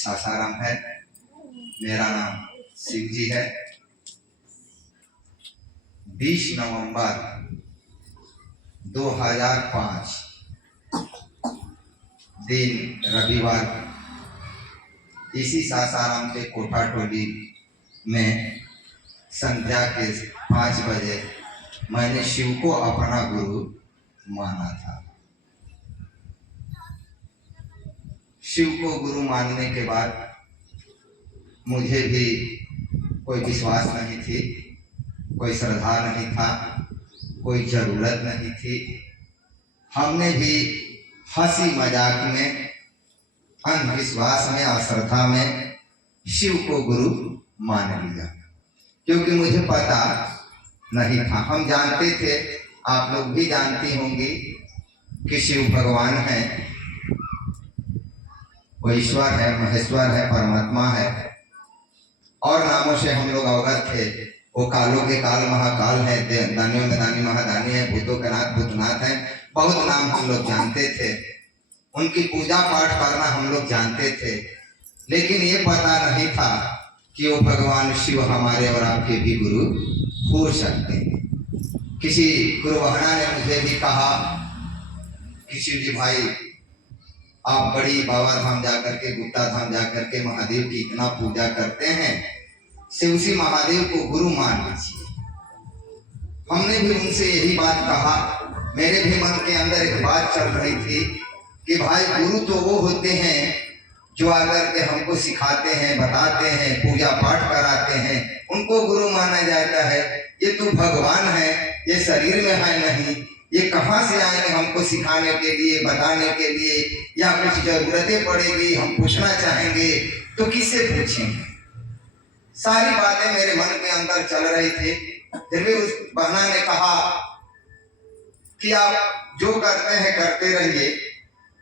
सासाराम है। मेरा नाम शिवजी है। 20 नवंबर 2005 दिन रविवार इसी सासाराम के कोठा टोली में संध्या के 5 बजे मैंने शिव को अपना गुरु माना था। शिव को गुरु मानने के बाद मुझे भी कोई विश्वास नहीं थी, कोई श्रद्धा नहीं था, कोई जरूरत नहीं थी। हमने भी हंसी मजाक में, अंधविश्वास में, अश्रद्धा में शिव को गुरु मान लिया, क्योंकि मुझे पता नहीं था। हम जानते थे, आप लोग भी जानती होंगी कि शिव भगवान है, वो ईश्वर है, महेश्वर है, परमात्मा है, और नामों से हम लोग अवगत थे। वो कालों के काल महाकाल है, दानियों में दानी महादानी है, भूतों के नाथ भूतनाथ है। बहुत नाम हम लोग जानते थे, उनकी पूजा पाठ करना हम लोग जानते थे, लेकिन ये पता नहीं था कि वो भगवान शिव हमारे और आपके भी गुरु हो सकते हैं। किसी गुरुवहना ने मुझे भी कहा कि शिव जी भाई, आप बड़ी बाबा धाम जाकर के, गुप्ता धाम जाकर के महादेव की इतना पूजा करते हैं, से उसी महादेव को गुरु मान लीजिए। हमने भी उनसे यही बात कहा। मेरे भी मन के अंदर एक बात चल रही थी कि भाई गुरु तो वो होते हैं जो आकर के हमको सिखाते हैं, बताते हैं, पूजा पाठ कराते हैं, उनको गुरु माना जाता है। ये तो भगवान है, ये शरीर में है नहीं, ये कहाँ से आएंगे हमको सिखाने के लिए, बताने के लिए, या कुछ जरूरतें पड़ेगी, हम पूछना चाहेंगे तो किससे पूछेंगे। सारी बातें मेरे मन के अंदर चल रही थी। फिर भी उस बहना ने कहा कि आप जो करते हैं करते रहिए,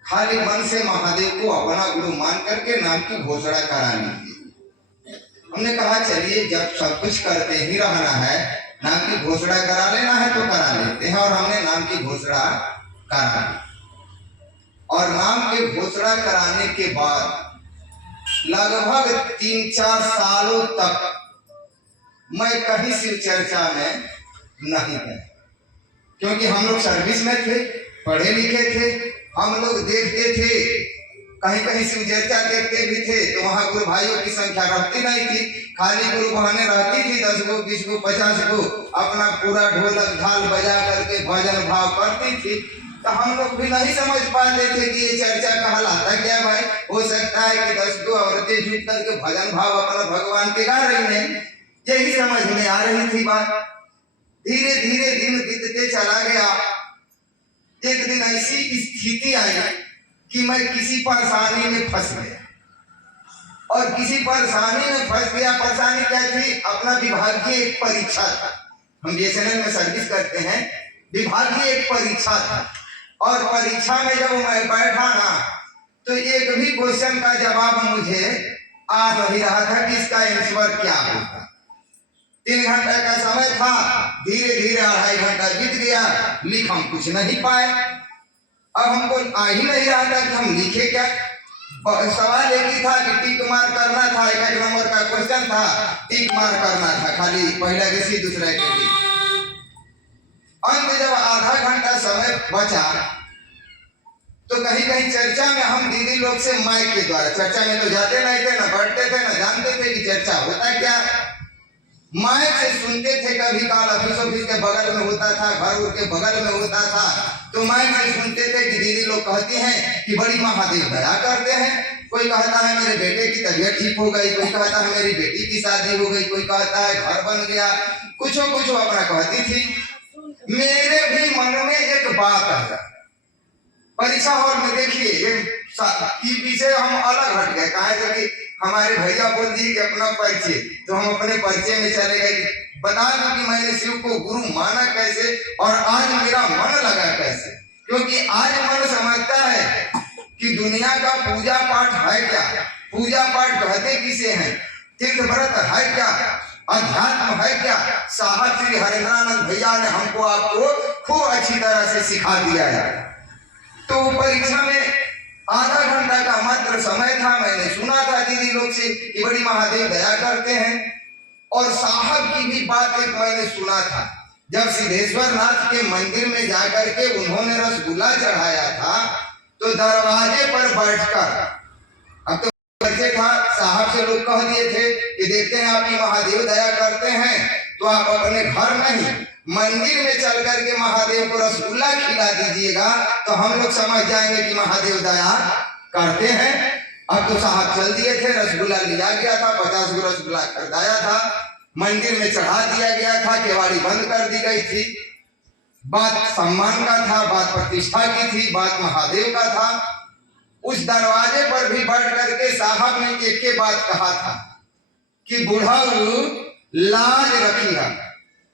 खाली मन से महादेव को अपना गुरु मान करके नाम की घोषणा करा लीजिए। हमने कहा चलिए, जब सब कुछ करते ही रहना है, नाम की घोषणा करा लेना है तो करा लेते हैं। और हमने नाम की घोषणा करा ली, और नाम की घोषणा कराने के बाद लगभग 3-4 सालों तक मैं कहीं शिव चर्चा में नहीं गया, क्योंकि हम लोग सर्विस में थे, पढ़े लिखे थे, हम लोग देखते थे, कहीं कहीं शिव चर्चा देखते भी थे तो वहाँ गुरु भाइयों की संख्या रहती नहीं थी, खाली गुरु बहने रहती थी 10 गो, 20 गो, 50 गो, अपना पूरा ढोलक झाल बजा करके भजन भाव करती थी। तो हम लोग भी नहीं समझ पाते थे कि ये चर्चा कहलाता क्या भाई। हो सकता है कि 10 गो औरतें जुट करके भजन भाव अपना भगवान के गा रही हैं, यही समझ में आ रही थी बात। धीरे धीरे दिन बीतते चला गया। एक दिन ऐसी स्थिति आई कि मैं किसी परेशानी में फंस गया, और किसी परेशानी में फंस गया। परेशानी क्या थी? अपना विभागीय एक परीक्षा था, हम बीएसएनएल में सर्विस करते हैं, विभागीय एक परीक्षा था, और परीक्षा में जब मैं बैठा ना तो एक भी क्वेश्चन का जवाब मुझे आ नहीं रहा था कि इसका आंसर क्या होगा। 3 घंटे का समय था, धीरे धीरे 2.5 घंटा बीत गया, लिख हम कुछ नहीं पाए। अब हमको आ ही नहीं रहा था कि हम लिखे क्या। सवाल एक ही था कि टिक मार करना था, 1 नंबर का क्वेश्चन था, टिक मार करना था, खाली पहला के सी दूसरा के सी। अंत जब आधा घंटा समय बचा तो कहीं कहीं चर्चा में हम दीदी लोग से माइक के द्वारा, चर्चा में तो जाते नहीं थे, ना बैठते थे, ना जानते थे कि चर्चा होता क्या, माइक से सुनते थे। कभी काल ऑफिस के बगल में होता था, घर के बगल में होता था, तो माइक से सुनते थे कि दीदी लोग कहती हैं कि बड़ी महादेव दया करते हैं। कोई कहता है मेरे बेटे की तबीयत ठीक हो गई, कोई कहता है मेरी बेटी की शादी हो गई, कोई कहता है घर बन गया, कुछ अपना कहती थी। मेरे भी मन में एक बात है, परीक्षा हॉल में देखिए विषय हम अलग हट गए। कहा कि हमारे भैया बोल दिए कि अपना परिचय, तो हम अपने परिचय में चले गए। बता दूं कि मैंने शिव को गुरु माना कैसे, और आज मेरा मन लगा कैसे। क्योंकि आज मन समझता है कि दुनिया का पूजा पाठ है क्या, पूजा पाठ कहते किसे हैं, तीर्थ व्रत है क्या, अध्यात्म है क्या। साहब श्री हरेंद्रानंद भैया ने हमको आपको खूब अच्छी तरह से सिखा दिया है। तो परीक्षा में आधा घंटा का मात्र समय था। मैंने सुना था कि लोग से कि बड़ी महादेव दया करते हैं। और साहब की भी बात एक मैंने सुना था, जब सिद्धेश्वर नाथ के मंदिर में जाकर के उन्होंने रसगुल्ला चढ़ाया था तो दरवाजे पर बैठकर, अब तो बच्चे था, साहब से लोग कह दिए थे कि देखते हैं आपकी महादेव दया करते हैं तो आप अपने घर नहीं मंदिर में चल करके महादेव को रसगुल्ला खिला दीजिएगा तो हम लोग समझ जाएंगे कि महादेव दया करते हैं। अब तो साहब चल दिए थे, रसगुल्ला लिया गया था, 50 गो रसगुल्ला खरीदाया था, मंदिर में चढ़ा दिया गया था, केवाड़ी बंद कर दी गई थी। बात सम्मान का था, बात प्रतिष्ठा की थी, बात महादेव का था। उस दरवाजे पर भी बैठ करके साहब ने एक के बात कहा था कि बुढ़ाऊ लाज रखी है।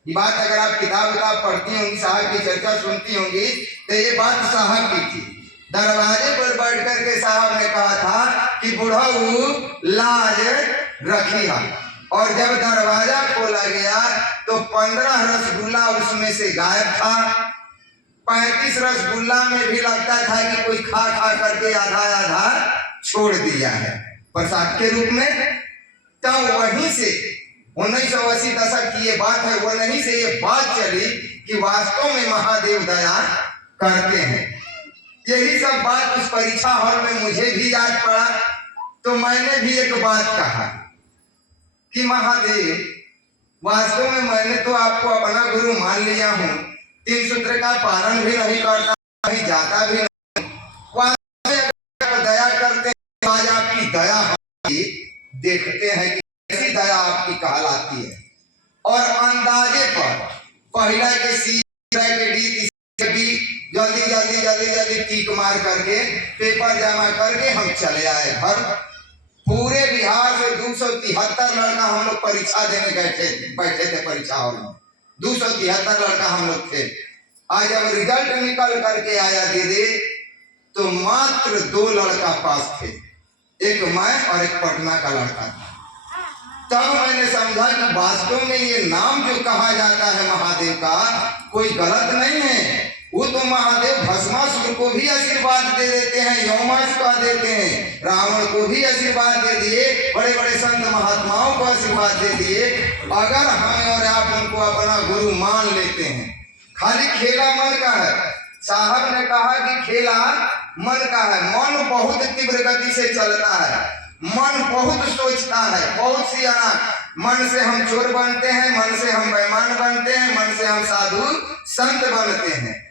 ये बात अगर आप किताब पढ़ती होंगी, साहब की चर्चा सुनती होंगी तो ये बात साहब की थी। दरवाजे पर बैठ करके साहब ने कहा था कि बुढ़ाऊ लाज रखी है। और जब दरवाजा खोला गया तो 15 रसगुल्ला उसमें से गायब था। 35 रसगुल्ला में भी लगता था कि कोई खा खा करके आधा आधा छोड़ दिया है प्रसाद के रूप में। तब वहीं से 1980 दशक की ये बात है, वो नहीं से ये बात चली कि वास्तव में महादेव दया करते हैं। यही सब बात उस परीक्षा हॉल में मुझे भी याद पड़ा तो मैंने भी एक बात कहा कि महादेव वास्तव में मैंने तो आपको अपना गुरु मान लिया हूँ, 3 सूत्र का पालन भी नहीं करता, कहीं जाता भी नहीं, वास्तव में दया करते हैं। आज आपकी दया देखते हैं कि कैसी दया आपकी कहलाती है। और अंदाजे पर पहला के सी के डी जल्दी जल्दी जल्दी जल्दी टीक मार करके पेपर जमा करके हम चले आए घर। पूरे बिहार से 273 लड़का हम लोग परीक्षा देने बैठे थे परीक्षा हॉल में। 273 लड़का हम लोग थे। आज जब रिजल्ट निकल करके आया दीदी तो मात्र 2 लड़का पास थे, एक मैं और एक पटना का लड़का था। तब मैंने समझा कि वास्तव में ये नाम जो कहा जाता है महादेव का कोई गलत नहीं है। वो तो महादेव भस्मासुर को भी आशीर्वाद दे देते हैं, यमराज को देते हैं, रावण को भी आशीर्वाद दे दिए, बड़े बड़े संत महात्माओं को आशीर्वाद दे दिए। अगर हम और आप उनको अपना गुरु मान लेते हैं। खाली खेला मन का है। साहब ने कहा कि खेला मन का है। मन बहुत तीव्र गति से चलता है, मन बहुत सोचता है, बहुत सी मन से हम चोर बनते हैं, मन से हम बेईमान बनते हैं, मन से हम साधु संत बनते हैं।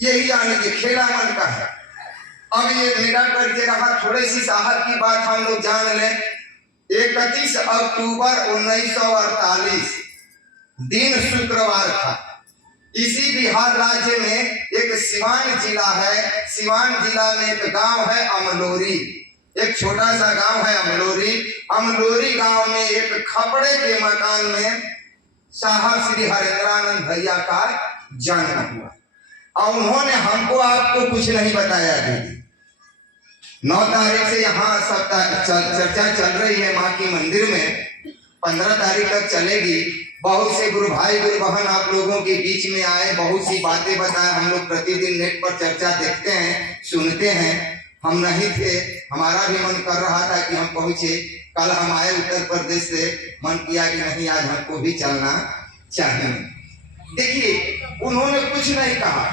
यही जाने के खेला मन का है। अब ये मेरा करके रहा, थोड़ी सी साहब की बात हम लोग जान लें। 31 अक्टूबर 1948 दिन शुक्रवार था। इसी बिहार राज्य में एक सिवान जिला है, सिवान जिला में एक गांव है अमलोरी, एक छोटा सा गांव है अमलोरी। अमलोरी गांव में एक खपड़े के मकान में साहब श्री हरेंद्रानंद भैया का जन्म हुआ। और उन्होंने हमको आपको कुछ नहीं बताया दीदी। 9 तारीख से यहाँ सब चर्चा चल रही है माँ की मंदिर में, 15 तारीख तक चलेगी। बहुत से गुरु भाई गुरु बहन आप लोगों के बीच में आए, बहुत सी बातें बताए। हम लोग प्रतिदिन नेट पर चर्चा देखते हैं, सुनते हैं। हम नहीं थे, हमारा भी मन कर रहा था कि हम पहुंचे। कल हम आए उत्तर प्रदेश से, मन किया कि नहीं आज हमको भी चलना चाहिए। देखिए उन्होंने कुछ नहीं कहा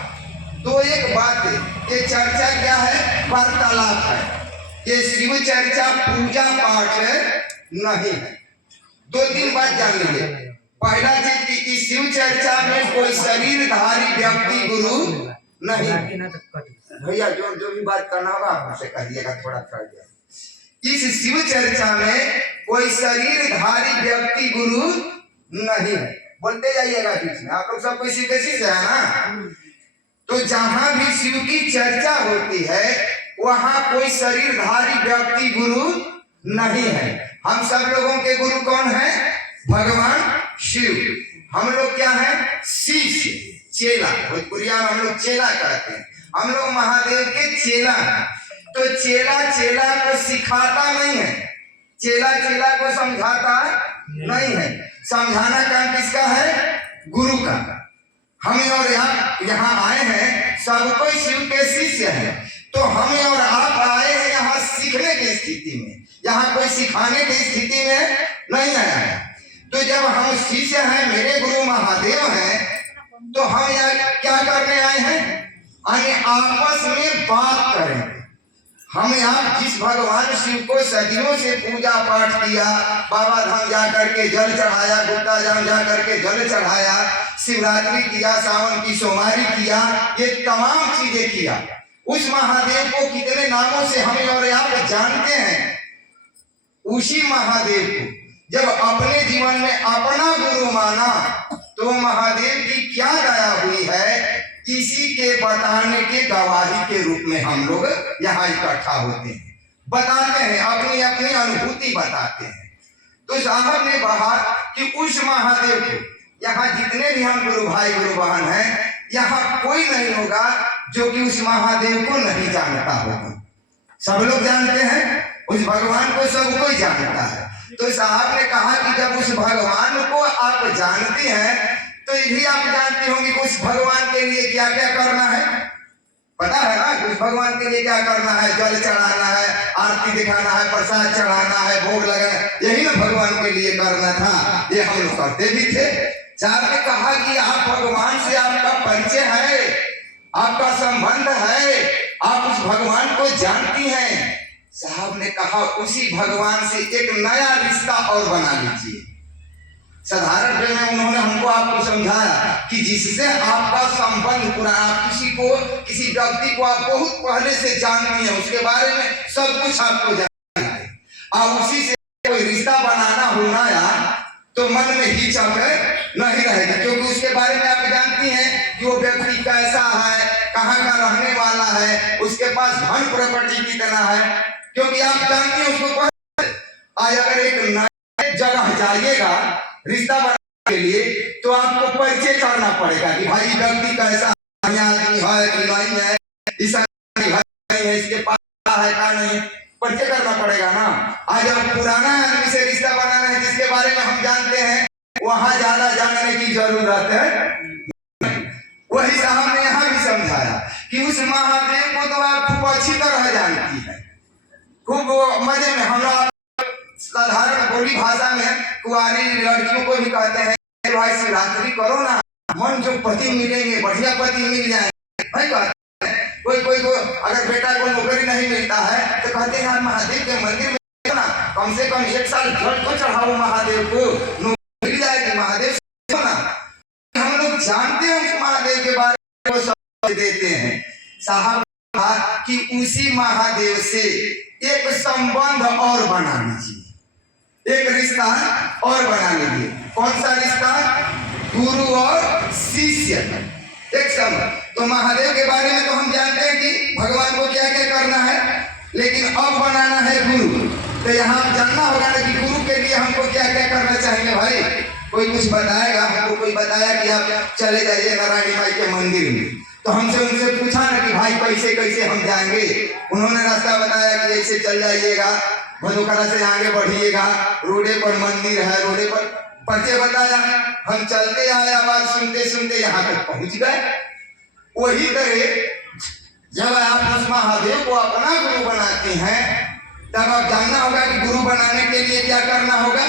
तो एक बात है, ये चर्चा क्या है? वार्तालाप है। ये शिव चर्चा पूजा पाठ नहीं है। 2-3 बात जान लीजिए। पहला चीज की शिव चर्चा में कोई शरीरधारी व्यक्ति गुरु नहीं। भैया जो भी बात करना होगा आप मुझसे कहिएगा, थोड़ा कर दिया। इस शिव चर्चा में कोई शरीरधारी व्यक्ति गुरु नहीं है। बोलते जाइएगा बीच में, आप लोग सब कोई शिव कैसी से है ना। तो जहां भी शिव की चर्चा होती है वहां कोई शरीरधारी व्यक्ति गुरु नहीं है। हम सब लोगों के गुरु कौन है? भगवान शिव। हम लोग क्या है? शिष्य, चेला। भोजपुरिया में हम लोग चेला कहते हैं। हम लोग महादेव के चेला हैं। तो चेला चेला को सिखाता नहीं है, चेला चेला को समझाता नहीं है। समझाना काम किसका है? गुरु का। हम और यहाँ आए हैं, सब कोई शिव के शिष्य हैं। तो हम और आप आए हैं यहाँ सीखने की स्थिति में, यहाँ कोई सिखाने की स्थिति में नहीं आया है। तो जब हम शिष्य हैं, मेरे गुरु महादेव हैं, तो हम यहाँ क्या करने आए हैं? यानी आपस में बात करेंगे। हम यहाँ जिस भगवान शिव को सदियों से पूजा पाठ किया, बाबा धाम जा करके जल चढ़ाया, गुप्ता धाम जा करके जल चढ़ाया, शिवरात्रि किया, सावन की सोमवारी किया, ये तमाम चीजें किया, उस महादेव को कितने नामों से हम और आप जानते हैं। उसी महादेव को जब अपने जीवन में अपना गुरु माना, तो महादेव की क्या दया हुई है, इसी के बताने के गवाही के रूप में हम लोग यहाँ इकट्ठा होते हैं, बताते हैं, अपनी अपनी अनुभूति बताते हैं। तो साहब ने कहा कि उस महादेव को, यहाँ जितने भी हम गुरु भाई गुरु बहन हैं, यहाँ कोई नहीं होगा जो कि उस महादेव को नहीं जानता होगा। सब लोग जानते हैं, उस भगवान को सब कोई जानता है। तो साहब ने कहा कि जब उस भगवान को आप जानते हैं, तो ये भी आप जानते होंगे कि उस भगवान के लिए क्या क्या करना है। पता है ना, उस भगवान के लिए क्या करना है? जल चढ़ाना है, आरती दिखाना है, प्रसाद चढ़ाना है, भोग लगाना, यही ना भगवान के लिए करना था। ये हम लोग करते भी थे। साहब ने कहा कि आप भगवान से आपका परिचय है, आपका संबंध है, आप उस भगवान को जानती हैं। साहब ने कहा उसी भगवान से एक नया रिश्ता और बना लीजिए। साधारण वे में उन्होंने हमको आपको समझाया कि जिससे आपका संबंध पुराना, आप किसी व्यक्ति को आप बहुत पहले से जानती हैं, उसके बारे में सब कुछ आपको जानते हैं, और उसी से कोई रिश्ता बनाना हो नया, तो मन में हिचक नहीं रहेगी, क्योंकि उसके बारे में आप जानती हैं कि वो व्यक्ति कैसा है, कहाँ का रहने वाला है, उसके पास धन प्रॉपर्टी कितना है, क्योंकि आप जानती हैं उसको। आज अगर एक नए जगह जाइएगा रिश्ता बनाने के लिए, तो आपको परिचय करना पड़ेगा कि भाई व्यक्ति कैसा आदमी है कि नहीं है, ईसा है, इसके पास है का नहीं, परिचय करना पड़ेगा ना। आज अब पुराना आदमी से रिश्ता बनाना है जिसके बारे में हम जानते हैं, वहां ज्यादा जानने की जरूरत है। वही साहब ने यहाँ भी समझाया कि उस महादेव को तो आप खूब अच्छी तरह जानती है, खूब मजे में। हम लोग साधारण बोली भाषा में कुंवारी लड़कियों को भी कहते हैं, भाई शिवरात्रि करो ना, मन जो पति मिलेंगे, बढ़िया पति मिल जाएंगे। नहीं कहते हैं, कोई को अगर बेटा को नौकरी नहीं मिलता है तो कहते हैं महादेव के मंदिर में ना कम से कम 1 साल जल तो चढ़ाओ, महादेव को नौकरी मिल जाएगी, महादेव ना। हम लोग जानते हैं उस महादेव के बारे में, सब देते हैं। साहब कहा कि उसी महादेव से एक संबंध और बना लीजिए, एक रिश्ता और बना लीजिए। कौन सा रिश्ता? गुरु और शिष्य, एक संबंध। तो महादेव के बारे में तो हम जानते हैं कि भगवान को क्या क्या करना है, लेकिन अब बनाना है गुरु। तो यहाँ जानना होगा ना कि गुरु के लिए हमको क्या क्या करना चाहिए। भाई कोई कुछ बताएगा, हमको कोई बताया कि आप चले जाइए नारायणी माई के मंदिर में, तो हमसे उनसे पूछा ना कि भाई कैसे कैसे हम जाएंगे। उन्होंने रास्ता बताया कि ऐसे चल जाइएगा, भदोकरा से आगे बढ़िएगा, रोडे पर मंदिर है, रोडे पर परिचय बताया। हम चलते आए, आवाज सुनते सुनते यहाँ तक पहुंच गए। वही तरह जब आप उस महादेव को अपना गुरु बनाते हैं, तब आप जानना होगा कि गुरु बनाने के लिए क्या करना होगा।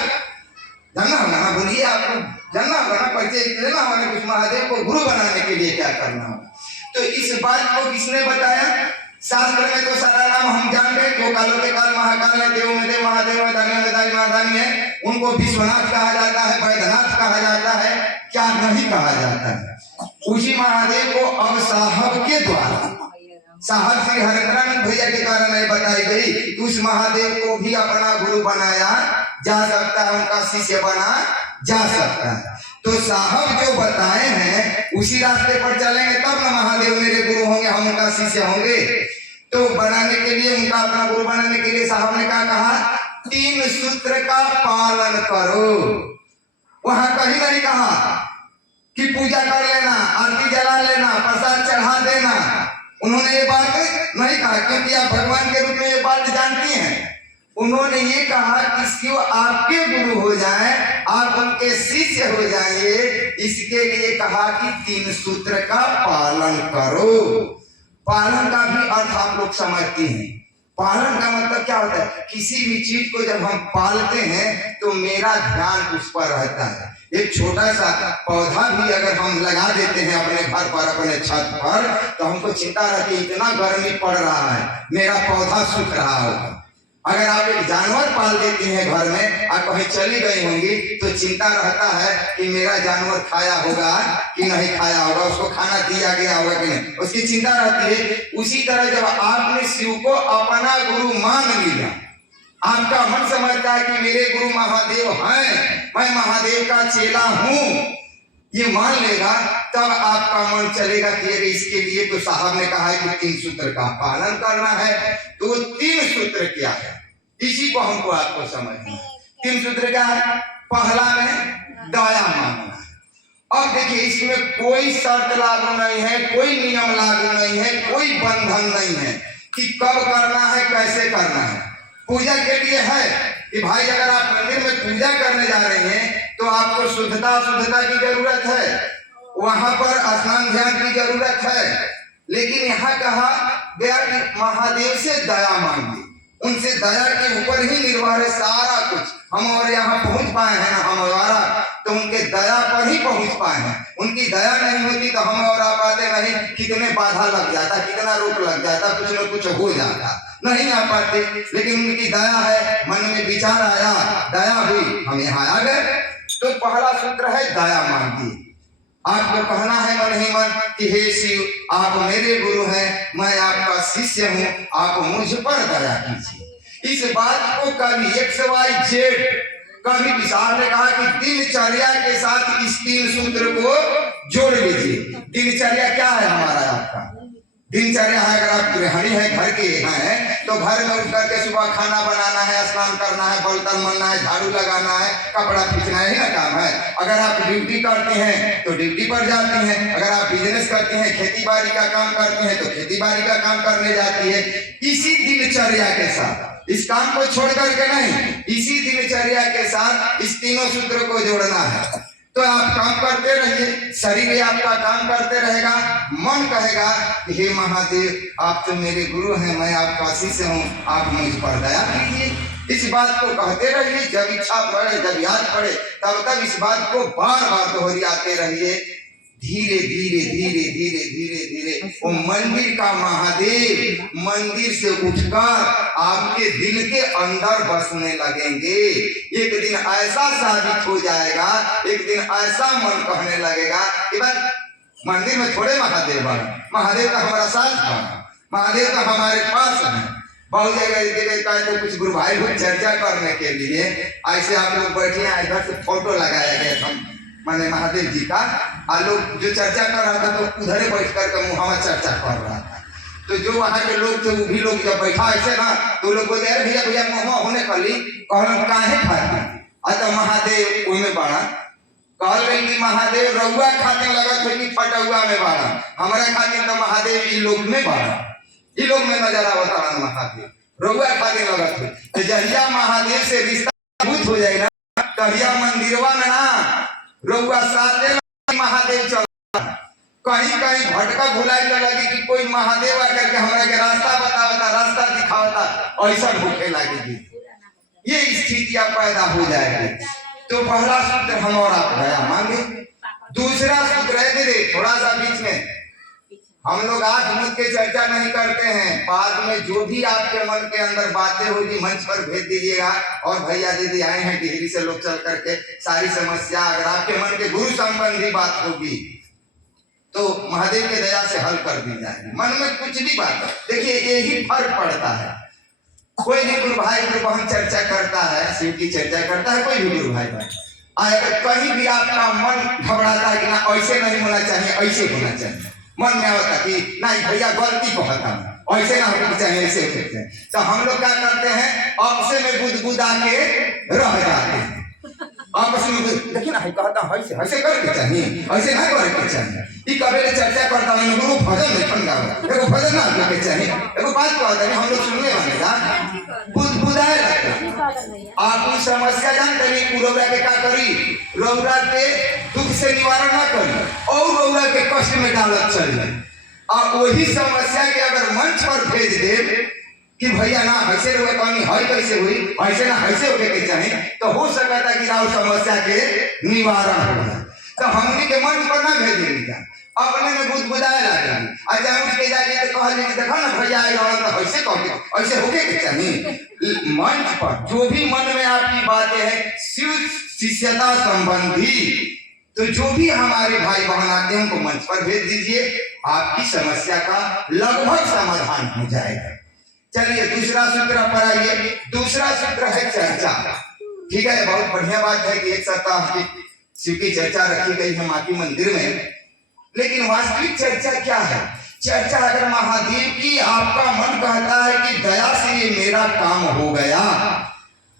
जानना होगा ना, बोलिए, आपको जानना होगा ना, परिचय लेना होगा ना, उस महादेव को गुरु बनाने के लिए क्या करना होगा। तो इस बात को किसने बताया? शास्त्र में तो सारा नाम हम जान गए, जो कालों के काल महाकाल है, देव में देव, महादेव में दानी में दानी महादानी है। उनको विश्वनाथ कहा जाता है, वैद्यनाथ कहा जाता है, क्या नहीं कहा जाता है। उसी महादेव को अब साहब के द्वारा, साहब श्री हरेंद्रानंद भैया के कारण ये बताई गई कि उस महादेव को भी अपना गुरु बनाया जा सकता है, उनका शिष्य बना जा सकता है। तो साहब जो बताए हैं उसी रास्ते पर चलेंगे तब ना महादेव मेरे गुरु होंगे, हम उनका शिष्य होंगे। तो बनाने के लिए, उनका अपना गुरु बनाने के लिए साहब ने क्या कहा? 3 सूत्र का पालन करो। वहां कहीं नहीं कहा कि पूजा कर लेना, आरती जला लेना, प्रसाद चढ़ा देना। उन्होंने ये बात नहीं कहा, क्योंकि आप भगवान के रूप में ये बात जानती हैं। उन्होंने ये कहा कि शिव आपके गुरु हो जाए, आप उनके शिष्य हो जाइए, इसके लिए कहा कि 3 सूत्र का पालन करो। पालन का भी अर्थ आप लोग समझती हैं। पालन का मतलब क्या होता है? किसी भी चीज को जब हम पालते हैं तो मेरा ध्यान उस पर रहता है। एक छोटा सा पौधा भी अगर हम लगा देते हैं अपने घर पर, अपने छत पर, तो हमको चिंता रहती है इतना गर्मी पड़ रहा है, मेरा पौधा सूख रहा होगा। अगर आप एक जानवर पाल देती हैं घर में और कहीं चली गई होंगी तो चिंता रहता है कि मेरा जानवर खाया होगा कि नहीं खाया होगा, उसको खाना दिया गया होगा कि नहीं, उसकी चिंता रहती है। उसी तरह जब आपने शिव को अपना गुरु मान लिया, आपका मन समझता है कि मेरे गुरु महादेव हैं, मैं महादेव का चेला हूं, ये मान लेगा, तब आपका मन चलेगा कि अरे इसके लिए तो साहब ने कहा है कि 3 सूत्र का पालन करना है। तो 3 सूत्र क्या है, इसी को हमको आपको समझना है। 3 सूत्र क्या है? पहला में दया मांगना है। अब देखिए इसमें कोई शर्त लागू नहीं है, कोई नियम लागू नहीं है, कोई बंधन नहीं है कि कब करना है, कैसे करना है। पूजा के लिए है कि भाई अगर आप मंदिर में पूजा करने जा रहे हैं तो आपको शुद्धता की जरूरत है, वहां पर स्नान ध्यान की जरूरत है। लेकिन यहाँ कहा गया कि महादेव से दया मांगिए, उनसे दया के ऊपर ही निर्भर है सारा कुछ। हम और यहाँ पहुंच पाए हैं ना हमारा, तो उनके दया पर ही पहुंच पाए हैं। उनकी दया नहीं होती तो हम और आप आते नहीं, कितने बाधा लग जाता, कितना रोक लग जाता, कुछ न कुछ हो जाता, नहीं आ पाते। लेकिन उनकी दया है, मन में विचार आया, दया हुई, हम यहाँ आ गए। तो पहला सूत्र है दया मांगिए। आपको कहना है मन ही मन कि हे शिव आप मेरे गुरु हैं, मैं आपका शिष्य हूँ, आप मुझ पर दया कीजिए। इस बात को कभी XYZ कभी विशाल ने कहा कि दिनचर्या के साथ इस 3 सूत्र को जोड़ लीजिए। दिनचर्या क्या है हमारा? आपका दिनचर्या है, अगर आप गृहिणी है, घर के हैं, तो घर में उठ करके सुबह खाना बनाना है, स्नान करना है, बर्तन मलना है, झाड़ू लगाना है, कपड़ा खींचना है, ना काम है। अगर आप ड्यूटी करते हैं तो ड्यूटी पर जाती हैं, अगर आप बिजनेस करते हैं, खेती बाड़ी का काम करते हैं तो खेती बाड़ी का काम करने जाती है। इसी दिनचर्या के साथ, इस काम को छोड़ करके नहीं, इसी दिनचर्या के साथ इस 3 सूत्र को जोड़ना है। तो आप काम करते रहिए, शरीर आपका काम करते रहेगा, मन कहेगा कि हे महादेव आप तो मेरे गुरु हैं, मैं आपका शिष्य हूँ, आप मुझ पर दया कीजिए। इस बात को कहते रहिए, जब इच्छा पड़े, जब याद पड़े, तब तक इस बात को बार बार दोहराते रहिए। धीरे धीरे धीरे धीरे धीरे धीरे वो मंदिर का महादेव मंदिर से उठकर आपके दिल के अंदर बसने लगेंगे। एक दिन ऐसा साबित हो जाएगा, एक दिन ऐसा मन कहने लगेगा कि बस मंदिर में थोड़े महादेव बने, महादेव का हमारा साथ बना, महादेव का हमारे पास है। बहुत जगह तो कुछ गुरु भाई को चर्चा करने के लिए ऐसे आप लोग बैठे हैं, इधर से फोटो लगाया गया था माने महादेव जी का, लोग जो चर्चा कर रहा था तो उधर बैठ करके मुहावा चर्चा कर रहा था। तो जो वहाँ के लोग थे वो भी लोग जब बैठा ऐसे ना, तो लोग बोले अरे भैया भैया मुहा होने कली कहलन काहे खाती, अतः महादेव उनमें बाड़ा कहल गई कि महादेव रउआ खाते लगत हो कि फटुआ में बाड़ा, हमारा खाते तो महादेव ई लोग में बाड़ा, ई लोग में नजर आवता महादेव रउआ खाते लगत हो। तो जहिया महादेव से रिश्ता मजबूत हो जाएगा तहिया मंदिरवा में ना रउआ साथे महादेव चल, कहीं कहीं भटका भुलाई लगी कि कोई महादेव आकर के हमरा के रास्ता बतावता, रास्ता दिखावता, ऐसा भूखे लगेगी, ये स्थितियां पैदा हो जाएगी। तो पहला सूत्र हम और आप दया मांगे। दूसरा सूत्र है, दे थोड़ा सा बीच में हम लोग आज मुझ के चर्चा नहीं करते हैं, बाद में जो भी आपके मन के अंदर बातें होगी मंच पर भेज दीजिएगा। और भैया दीदी आए हैं डिहरी से लोग चल करके, सारी समस्या अगर आपके मन के गुरु संबंधी बात होगी तो महादेव के दया से हल कर दी जाएगी। मन में कुछ भी बात, देखिए यही फर्क पड़ता है। कोई भी गुरु भाई गुरु बहन चर्चा करता है, शिव की चर्चा करता है, कोई भी गुरु भाई बहन, अगर कहीं भी आपका मन घबराता है कि ना ऐसे नहीं होना चाहिए, ऐसे होना चाहिए, मन में आता कि नहीं भैया गलती को हटा ऐसे ना होना चाहिए, ऐसे होते हैं, तो हम लोग क्या करते हैं आपसे में बुदबुदा के रह जाते हैं। आपस में देखिए ना कहता ऐसे ऐसे करके चाहिए, ऐसे ना करके चाहिए। ई कबे चर्चा करता है गुरु भजन लिखन गाओ, एगो भजन ना लिखे चाहिए, एगो बात कहता है हम लोग सुनने वाले ना बुदबुदाए लगता। आप उस समस्या जानते नहीं रौरा के क्या करी, रौरा के दुख से निवारण ना करी और रौरा के कष्ट में डालत चल जाए। और वही समस्या के अगर मंच पर भेज दे कि भैया ना ऐसे रुपए पानी हई कैसे हुई, ऐसे ना ऐसे होके के चाहे, तो हो सकता था कि राव समस्या के निवारण हो जाए। तो हमने के मंच पर ना भेजे क्या अपने में गुदगुदाए लगे, अच्छा उठ के जाके तो कहले कि देखो ना भैया आएगा तो ऐसे कह ऐसे होके के चाहिए। मंच पर जो भी मन में आपकी बातें हैं शिव शिष्यता संबंधी, तो जो भी हमारे भाई बहन आते हैं उनको मंच पर भेज दीजिए, आपकी समस्या का लगभग समाधान हो जाएगा। चलिए दूसरा सूत्र पर आइए। दूसरा सूत्र है चर्चा। ठीक है, बहुत बढ़िया बात है कि एक सप्ताह की शिव की चर्चा रखी गई है माँ की मंदिर में, लेकिन वास्तविक चर्चा क्या है? चर्चा अगर महादेव की आपका मन कहता है कि दया से ये मेरा काम हो गया,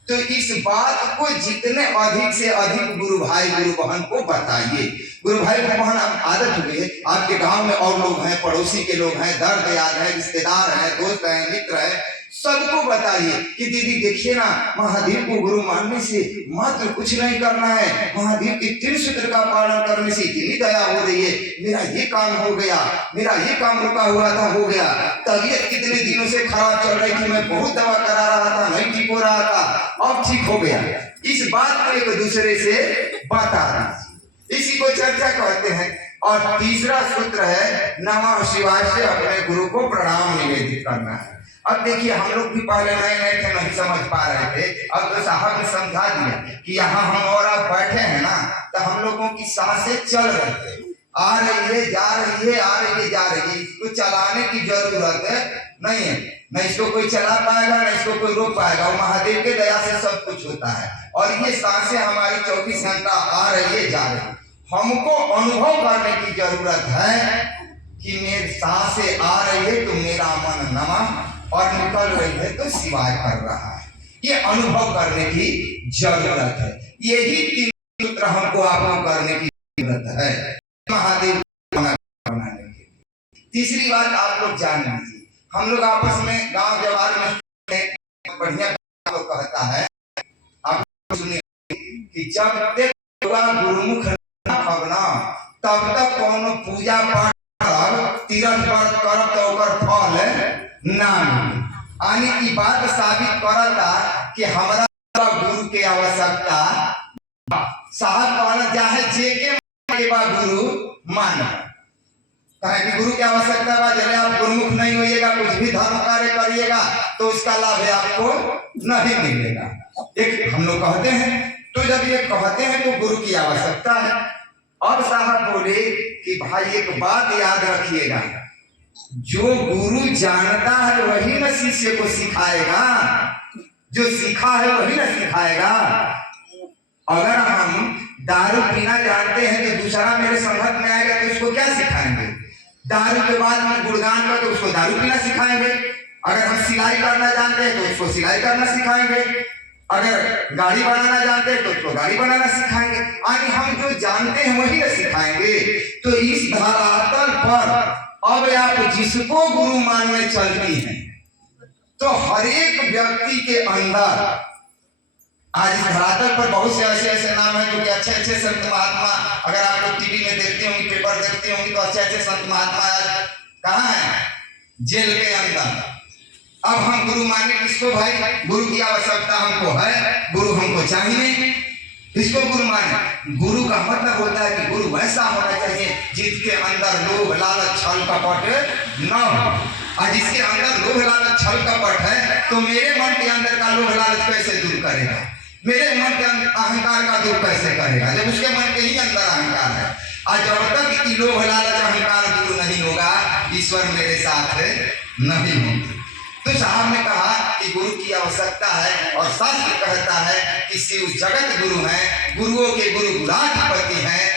तो इस बात को जितने अधिक से अधिक गुरु भाई गुरु बहन को बताइए। गुरु भाई गुरु बहन आदत हो गई है, आपके गांव में और लोग हैं, पड़ोसी के लोग हैं, दर्द याद है, रिश्तेदार हैं, दोस्त हैं, मित्र हैं, सबको बताइए कि दीदी देखिए ना, महादेव को गुरु मानने से मात्र कुछ नहीं करना है, महादेव के 3 सूत्र का पालन करने से इतनी दया हो रही है, मेरा ये काम हो गया, मेरा ये काम रुका हुआ था हो गया, तबीयत कितने दिनों से खराब चल रही थी, मैं बहुत दवा करा रहा था, नहीं ठीक हो रहा था, अब ठीक हो गया। इस बात को एक दूसरे से बता दीजिए, इसी को चर्चा कहते हैं। और तीसरा सूत्र है नमः शिवाय से अपने गुरु को प्रणाम निवेदित करना है। अब देखिए हम लोग भी पहले नए नए थे, नहीं समझ पा रहे थे, अब तो साहब ने समझा दिया कि यहाँ हम और आप बैठे हैं ना, तो हम लोगों की सांसें चल रही है, आ रही है जा रही है, आ रही है जा रही है, इसको चलाने की जरूरत नहीं है, न इसको कोई चला पाएगा न इसको कोई रोक पाएगा, वो महादेव के दया से सब कुछ होता है। और ये सांसें हमारी 24 घंटा आ रही है जा रही है, हमको अनुभव करने की जरूरत है कि मेरी सांसें आ रही है तो मेरा मन नमः और निकल रही है तो शिवाय कर रहा है, ये अनुभव करने की जरूरत है। यही 3 सूत्र हमको आपको करने की जरूरत है महादेव बनाने की। तीसरी बात आप लोग जान लीजिए, हम लोग आपस में गांव जवार में बढ़िया कहता है, आप सुनिए कि जब तक गुरुमुख भगना तब तक कोनो पूजा पाठ तीर्थ व्रत करब तो ओकर फल ना मिले। आने की बात साबित करता कि हमारा गुरु के आवश्यकता, साहब कहना चाहे जे के बा गुरु मान, कि गुरु की आवश्यकता बा, जब आप गुरुमुख नहीं होइएगा, कुछ भी धर्म कार्य करिएगा तो उसका लाभ आपको नहीं मिलेगा। एक हम लोग कहते हैं, तो जब ये कहते हैं तो गुरु की आवश्यकता है। अब साहब बोले कि भाई एक बात याद रखिएगा, जो गुरु जानता है वही न शिष्य को सिखाएगा, जो सीखा है वही न सिखाएगा। अगर हम दारू पीना जानते हैं तो दूसरा मेरे संगत में आएगा तो उसको क्या सिखाएंगे? दारू के बाद में गुणगान का तो उसको दारू पीना सिखाएंगे। अगर हम सिलाई करना जानते हैं तो उसको सिलाई करना सिखाएंगे। अगर गाड़ी बनाना जानते हैं तो उसको गाड़ी बनाना सिखाएंगे। यानी हम जो जानते हैं वही सिखाएंगे। तो इस धरातल पर अब आप जिसको गुरु मानने चलती हैं, तो हर एक व्यक्ति के अंदर आज इस धरातल पर बहुत से ऐसे नाम हैं जो कि अच्छे अच्छे संत महात्मा, अगर आप लोग टीवी में देखते होंगे, पेपर देखते होंगे, तो अच्छे अच्छे संत महात्मा कहाँ हैं? जेल के अंदर। अब हम गुरु माने किसको भाई? गुरु की आवश्यकता हमको है, गुरु हमको चाहिए, इसको गुरु माने। गुरु का मतलब होता है कि गुरु वैसा होना चाहिए जिसके अंदर लोभ लालच छल कपट न हो। और जिसके अंदर लोभ लालच छल कपट है तो मेरे मन के अंदर का लोभ लालच कैसे दूर करेगा? मेरे मन के अहंकार का दूर कैसे करेगा? जब उसके मन के ही अंदर अहंकार है। और जब तक लोभ लालच अहंकार दूर नहीं होगा, ईश्वर मेरे साथ नहीं होंगे। तो साहब ने कहा कि गुरु की आवश्यकता है, और शास्त्र कहता है कि शिव जगत गुरु हैं, गुरुओं के गुरु गुणाधिपति हैं।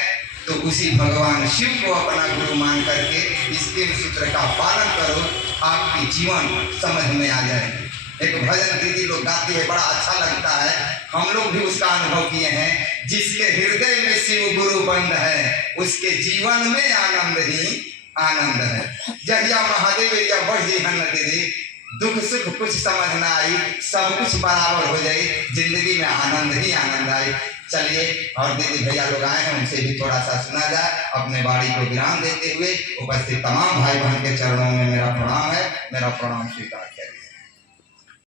तो उसी भगवान शिव को अपना गुरु मान करके इस 3 सूत्र का पालन करो, आपकी जीवन समझ में आ जाएगी। एक भजन दीदी लोग गाती है, बड़ा अच्छा लगता है, हम लोग भी उसका अनुभव किए हैं। जिसके हृदय में शिव गुरु बंद है, उसके जीवन में आनंद ही आनंद है। जहिया महादेव या बढ़ दीदी, दुख सुख कुछ समझ ना आई, सब कुछ बराबर हो जाए, जिंदगी में आनंद ही आनंद आई। चलिए, और दीदी भैया लोग आए हैं, उनसे भी थोड़ा सा सुना जाए। अपने वाणी को विराम देते हुए उपस्थित तमाम भाई बहन के चरणों में मेरा प्रणाम है, मेरा प्रणाम स्वीकार।